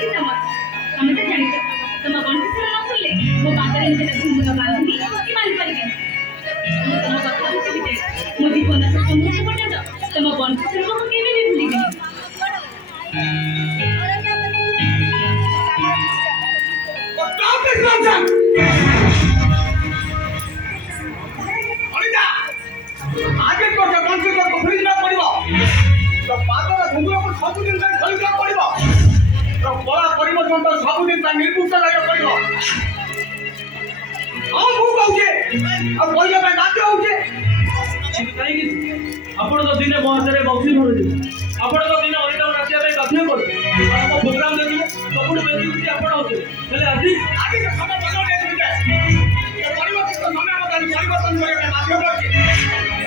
सीता मत तमे तो जानि तुम बंटी सर न सुनले मो बादरे निजे घुमुरा बांधनी कि मान परिबे तुम कथा बुझी दे मो जीवन से मुझे पर्यंत तुम बंटी सर को केबे भी भूलिबे आगे तो जगन से तो फ्रिज में पड़िबो तो पादर घुंगुरा को सब दिन तक खली का पड़िबो तो बड़ा परिवर्तन तो सब दिन तक निर्मुक्त रहय पड़िबो हम मु कहूचे अब बोलिया में बात होउचे काहे कि आपण तो दिने बहतरे बौसी भरु आपण तो दिने अनिता रासिया पे बाध्य कर आप प्रोग्राम देखिए सब बेटी आपण होते हेले आज आगे के समय बदल दे तुझे ये परिवर्तन तो समय बदल परिवर्तन करे में बाध्य करके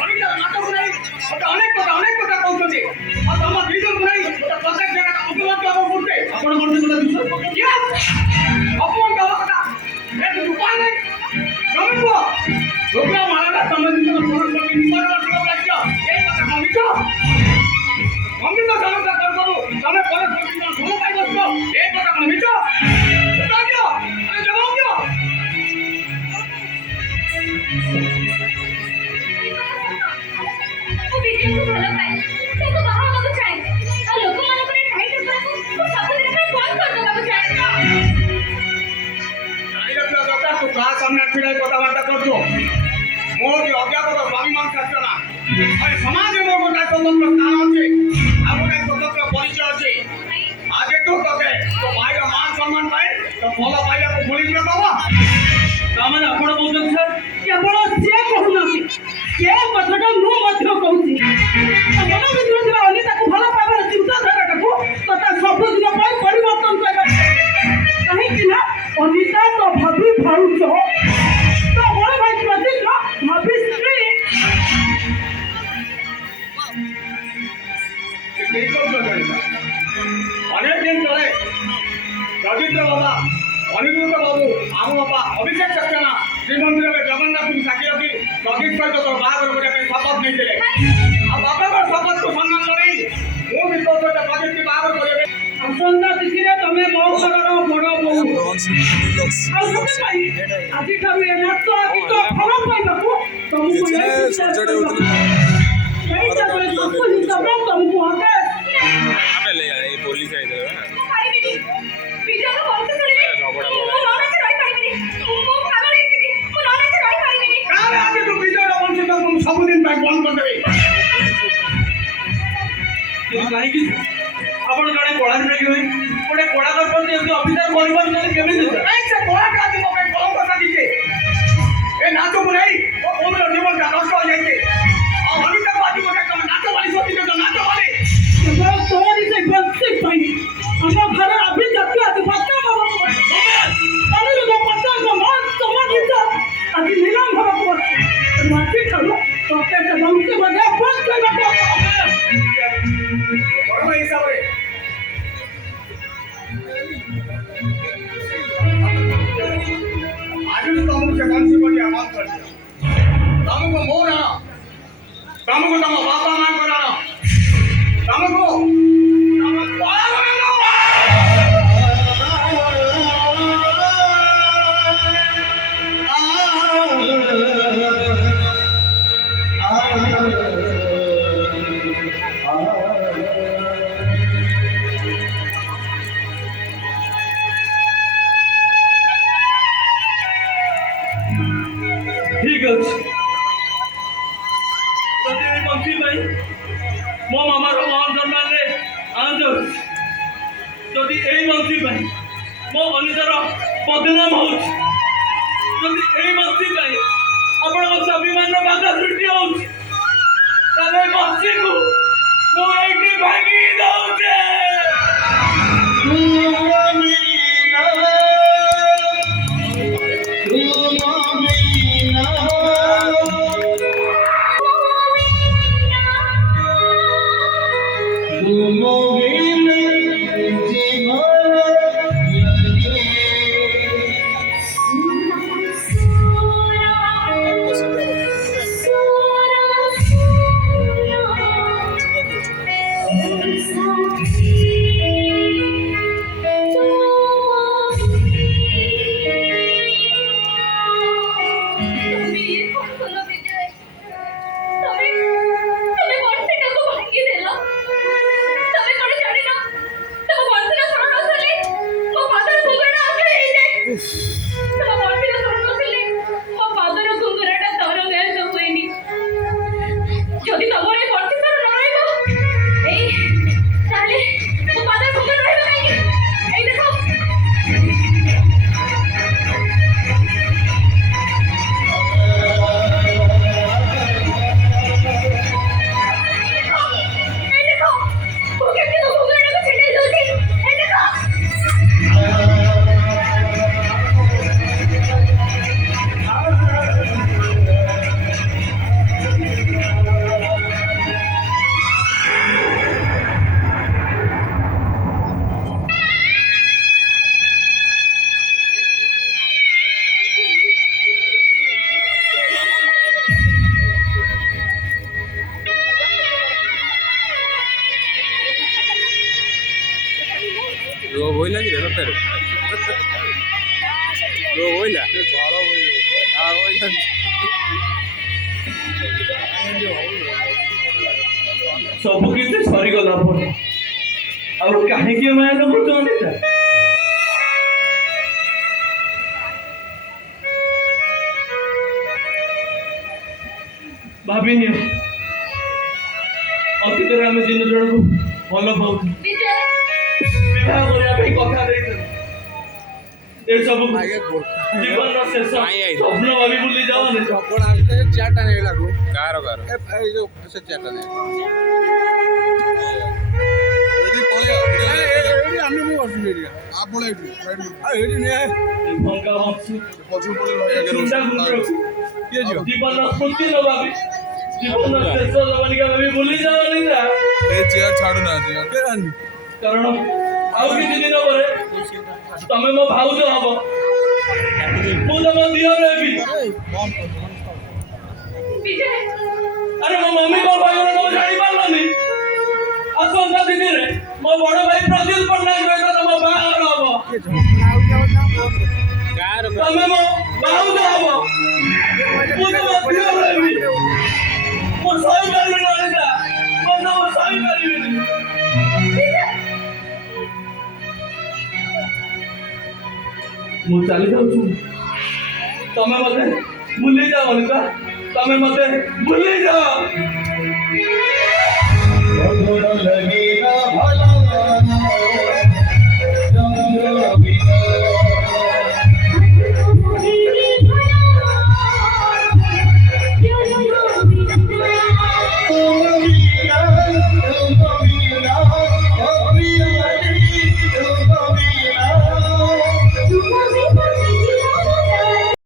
अनिता नाटक नहीं और अनेक কথা कहउछे और हम रिजन नहीं तो प्रत्येक जगह उपलब्ध हो करते आपण करते बोला विश्वास क्या अपन का কথা ये तो उपाय नहीं समझो लोकला मारा संबंधित फोन करके निमन वाला राज्य ये কথা कमितो हम तो समझ कर करो तमे परस प्रति घुम पाई बसो ये কথা कमितो बता दियो अरे जवाब दियो वो वीडियो को भलो पाए ताको बाहा मगु चाहे आ लोक मान को टाइट ऊपर को सब दिन का कौन कर दो बाबू चाहे नहीं रखना दरकार तू का सामने छिड़ाई कथबार्ता करछो मोर की अज्ञात स्वामी मान सत्य ना अरे समाज में मोर गोटा स्वतंत्र स्थान আছে আর গোটা स्वतंत्र परिचय আছে आगे तो तके तो भाई मान सम्मान पाए तो फलो पाइला को भूली न बाबा ताମାନେ आपण कहउछन सर केवल से कहूनासी के कथटा मु मध्य कहूची मन भितर ଥିବା अनिता को भलो पावर चिंताधारा को तो ता सब दिन पर परिवर्तन करबा कहीं कि ना अनिता तो भाभी भाउच तो बड़ भाई प्रति का भाभी स्त्री अनेक दिन चले रविंद्र बाबा अनिरुद्ध बाबू आम बाबा अभिषेक सक्सेना श्रीमंदिर में जगन्नाथ को साक्षी रखी जगदीश सहित तो बाहर करने शपथ नहीं दिले अब बाबा शपथ को सम्मान नहीं वो भी तो जगदीश की बाहर करे असंदा तिथिरे तमे मो घरर बड़ बहू আজি ठारू एना तो आदि तो फल पाइबाकू तुमको ये तुमको आके आमेले ये पुलिस आई दे पाइबेनी पिजा को बोलते चले मो नॉन से रही पाइबेनी मो पागल है कि मो नॉन से रही पाइबेनी काले आगे तो विजय वंश तो तुम सब दिन तक बंद कर देबे काहे कि आपण जड़े कोड़ा नहीं होई कोड़े कोड़ा कर पर जे ऑफिसर परिवार ने केबे दे ऐसे कोड़ा का दिन में कौन बता दीजिए ए नाचो नहीं वो मेरा जीवन का नष्ट हो जाएंगे और अभी तक बाजी को क्या नाचो वाली सोची तो नाचो वाली केवल तोरी से गलती पाई हम घर अभी तक आदि पत्ता बाबा को अरे लोग पत्ता को मान समाज हिसाब आदि नीलाम बाबा को माटी खलो तो के दम से बजा बंद कर बाबा और हिसाब रे आज भी तो हम से कौन सी बड़ी आवाज कर तुमको मोर ना तुमको तुम बाबा मान कर ना तुमको ठीक अछि जदि ए मंत्री भाई मो मामा रो मान सम्मान ले आंज जदि ए मंत्री भाई मो अनितार बदनाम हो जदि ए मंत्री भाई आपण स्वाभिमान बाधा सृष्टि हो ताले मंत्री को मो एठी भागी दउचे ରୋଗ ବୋଇଲା କି ସତରେ ରୋଗ ବୋଇଲା ଝାଳ ବୋଇଲା ସବୁ କିଛି ସରିଗଲା ପରେ ଆଉ କାହିଁକି ମାୟା କରୁଛ ଅନିତା? ଭାବିନିଅ ଅତୀତରେ ଆମେ ଦିନ ଜଣକୁ ଭଲ ପାଉଛୁ, ବିଜୟ ବିବାହ କରିବା ପାଇଁ କଥା ଦେଇଥିଲୁ। ଏସବୁ ଜୀବନର ଶେଷ ସ୍ୱପ୍ନ ଭାବି ଭୁଲି ଯାଅ ଅନିତା। ଚାରିଟା ନେଇଗଲା କାହାର କାହାର ଏଇ ଯୋଉ ସେ ଚାରିଟା ନେଇ ଆମେ ବି ବସିଛୁ ଏଠି ଆପଣ ଏଇଠି ଏଇଠି ନେ ଭଙ୍ଗା ବଂଶୀ ପଛକୁ ଚିନ୍ତା ପଳେଇ କିଏ ଯିବ? ଜୀବନର ସ୍ମୃତି ନ ଭାବି ଜୀବନର ଶେଷ ଜବାନିକା ଭାବି ଭୁଲି ଯାଅ ଅନିତା। ଏ ଚେୟାର ଛାଡୁନାହାନ୍ତି କିଏ ଜାଣିନି କାରଣ ଆଉ କିଛି ଦିନ ପରେ ତମେ ମୋ ଭାଉଜ ହବ, ମୁଁ ତମ ଦିଅର ହେବି। ବିଜୟ ଆରେ ମୋ ମମି କଣ କହିବ ତମେ ଜାଣିପାରିଲନି? ଆସନ୍ତା ଦିନରେ ମୋ ବଡ ଭାଇ ପ୍ରଦ୍ୟୁତ ପଟ୍ଟନାୟକ ସହିତ ତମ ବାହାଘର ହବ, କାହାର ତମେ ମୋ ଭାଉଜ ହବ, ମୁଁ ତମ ଦିଅର ହେବି। ମୁଁ ସହିପାରିବିନି ଅନିତା, ମୁଁ ତମ ସହିପାରିବିନି। ମୁଁ ଚାଲି ଯାଉଛି, ତମେ ମତେ ଭୁଲି ଯାଅ ଅନିତା, ତମେ ମତେ ଭୁଲି ଯାଅ।